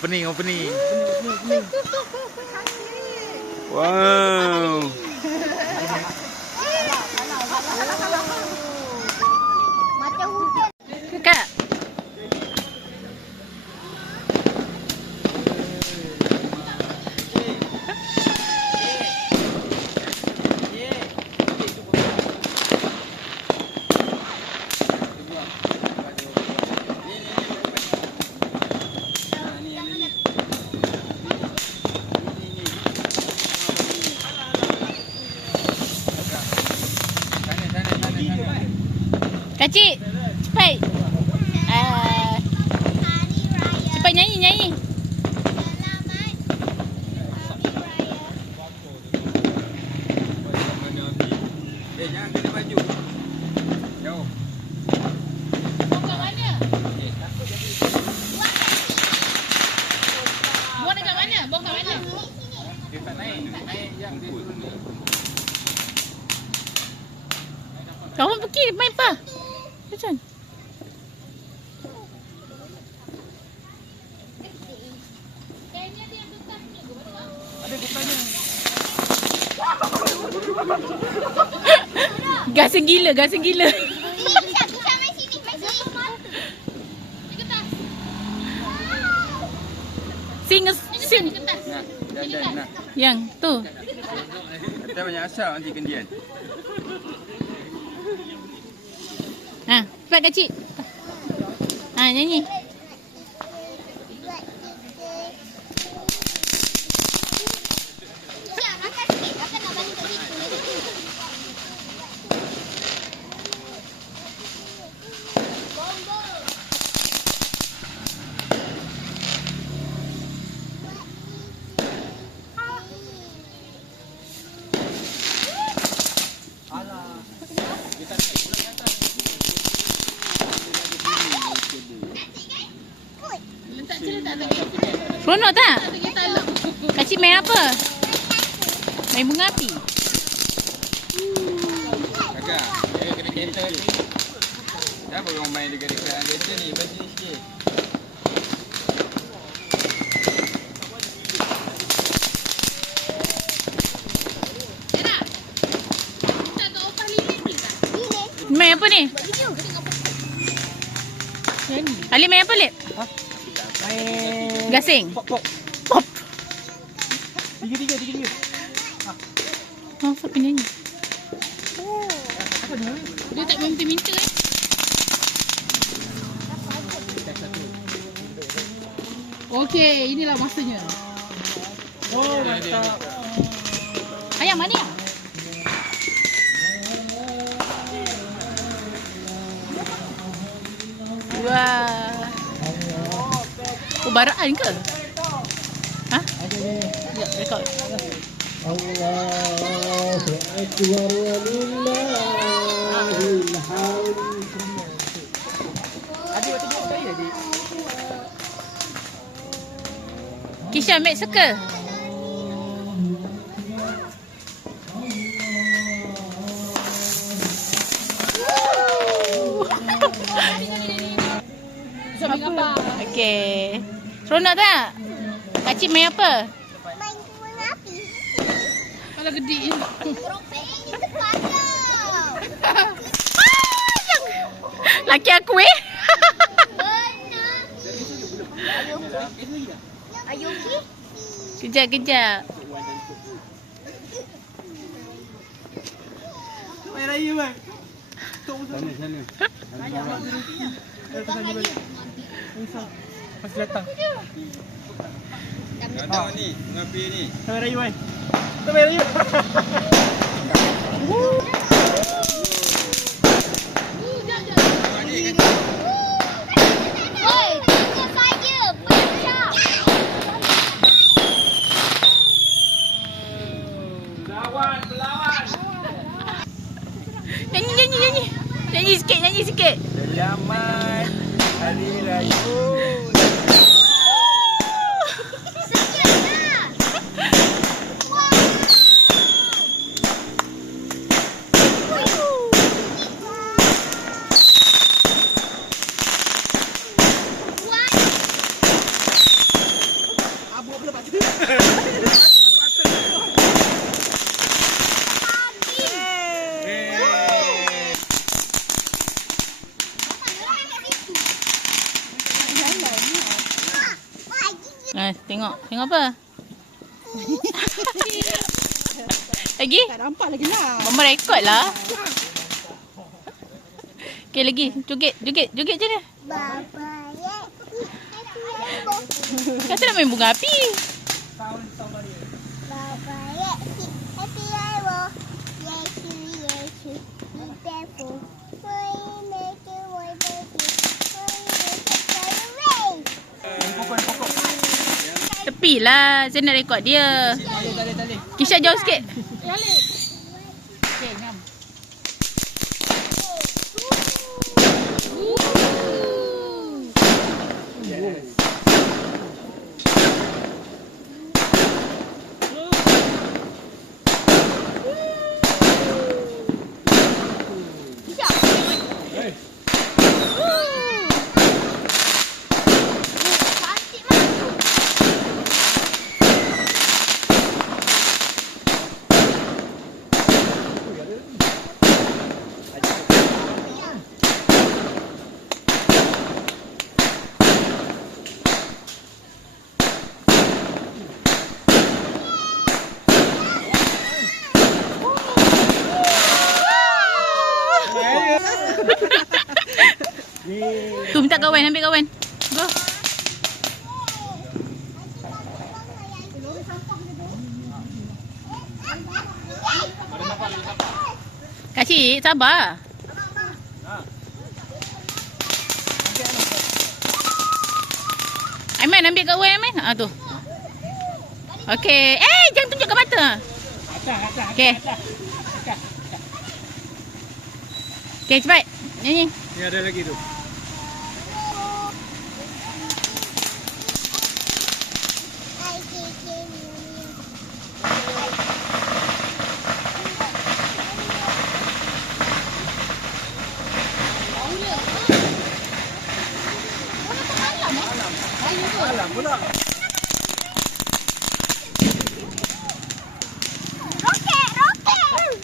Opening. Wow. Macam hujan. Kak. Kacik, cepat. Cepat nyanyi. Jangan kena baju. Jauh. Buang kat mana? Buang dekat mana? Buang kat mana? Dia tak naik yang dia turun ni. Kamu pergi main apa? Macam? Ada getahnya. Gasing gila. Bisa main sini. Sing. Nah, dan. Yang tu. Kita banyak asal nanti kendian. Ha, cepat kacik. Ha, nyanyi. Bisa makan sikit. Kakak nak balik ke situ. Seronok tak? Kacik main apa? Main bunga api. Kakak, dia kena kereta ni. Kenapa orang main dekat-dekat kereta ni? Bagi ni sikit. Main apa ni? Ali main apa, Lip? Main Gasing? pop. Pop. Tiga. Oh, siapa nyanyi? Dia tak minta-minta Okey, inilah masanya. Oh, mantap. Ayam mana? Wah. Oh, baraan ke? Ha? Ya, rekod. Allahu Akbar walillahil hamd. Adik waktu buat saya adik. Kisha make circle. Apa? Okey. Seronok tak? Kacik main apa? Main bunga api. Kalau gede. Teropeng itu padam. Laki aku Benar. Are you okay? Kejap. Main raya bang. Sana. Masih datang. Datang ni, mengapi ni. Main raya bang. Kita main raya. Oi, tengok saya. Pecah. Nyanyi. Nyanyi sikit. Selamat Hari Raya. Sekianlah. Tengok. Tengok apa? Lagi? Tak nampak lagi lah. Mama rekod lah. Okay, lagi. Joget. Joget je dia. Baba, yeah. Kata nak main bunga api. Baba, yeah. Happy Evo. Yesu, Yesu. Be careful. Why make you why baby? Why make you fly away? Tepi lah. Saya nak rekod dia. Kisha jauh sikit. Okay, ngam. Tu minta kawan, ambil kawan. Go. Kak Cik, sabar. Aiman, ambil kawan Aiman. Ah tu. Okey. Jangan tunjukkan mata. Okey. Okey, cepat. Nyanyi. Ni ada lagi tu. I think you. Alam pula. Roket, roket.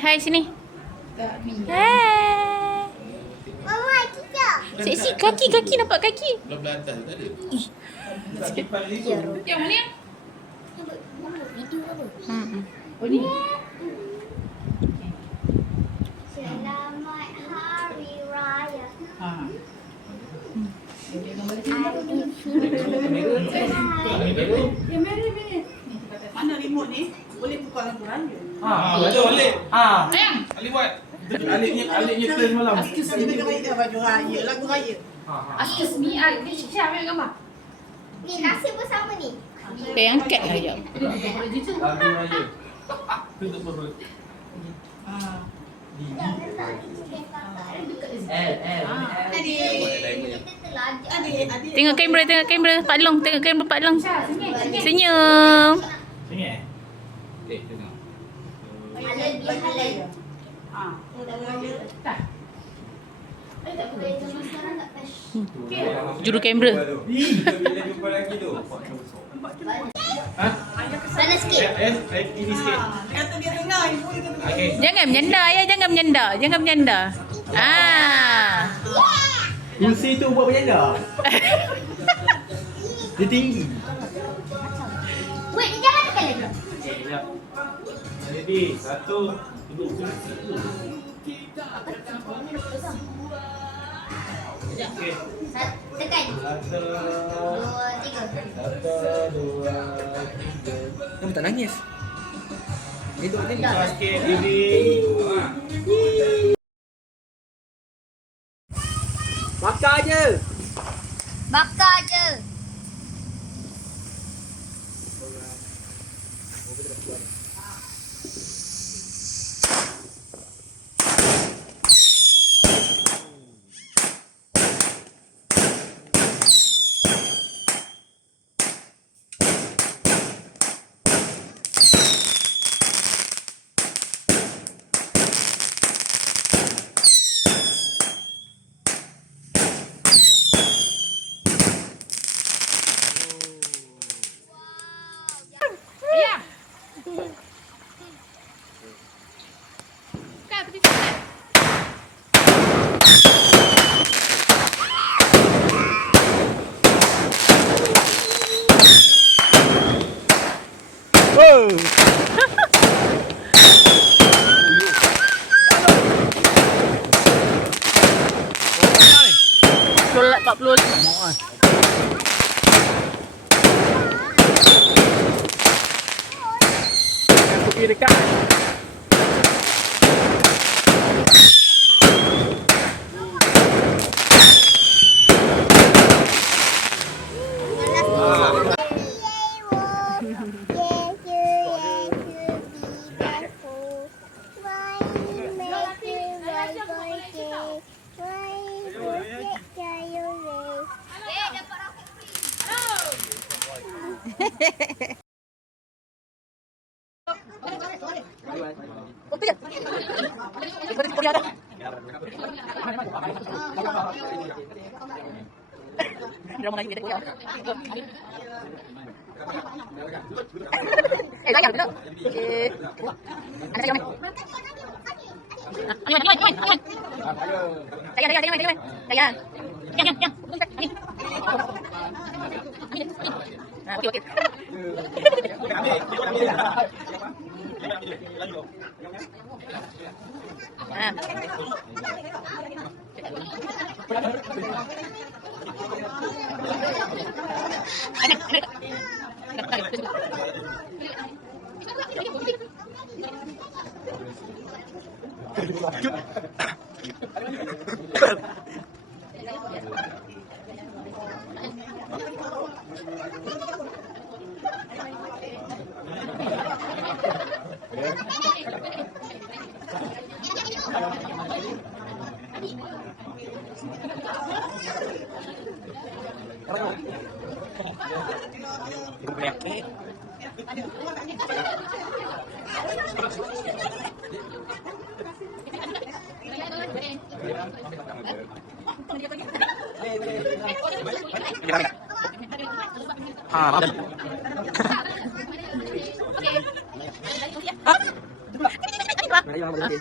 Hai sini. Hai. Mama, kita. Seksi kaki nampak kaki. Belah atas tak ada. Yang mana yang? Video apa? Oh ni. Selamat Hari Raya. Mana remote ni? Boleh buka lampu raya. Alik. Sayang. Ali buat. Aliknya turn malam. Excuse me, dia baju raya, lagu raya. Excuse me, ni Syah ambil gambar. Ni nasi bersama ni. Dia angkat lah jap. Lagu raya. Tutup perut. Adik. Tengok kamera Pak Long, tengok kamera Pak Long. Senyum. Sini Tengok. Halal dia halal. Lagu raya. Sekarang tak pas. Juru kamera. Bila jumpa lagi tu. Sana sikit. Ini sikit. Kata dia tengah, ibu dia kata Okey. Jangan menyenda ya, jangan menyenda. Kursi tu buat berjanda. Dia tinggi. Wait, dia jangan tekan lagi. Okey, sekejap. Jadi, satu. Duduk sini. Okey. Tekan. Satu. 2, 3. Satu, dua, tiga. Kamu tak nangis? Hidup ni. Sikit, baby. Bakar je. Bakar je.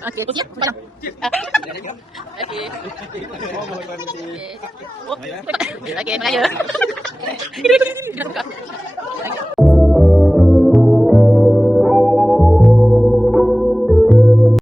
Okey, tu siap. Okey. Okey, Melayu. Ini buka.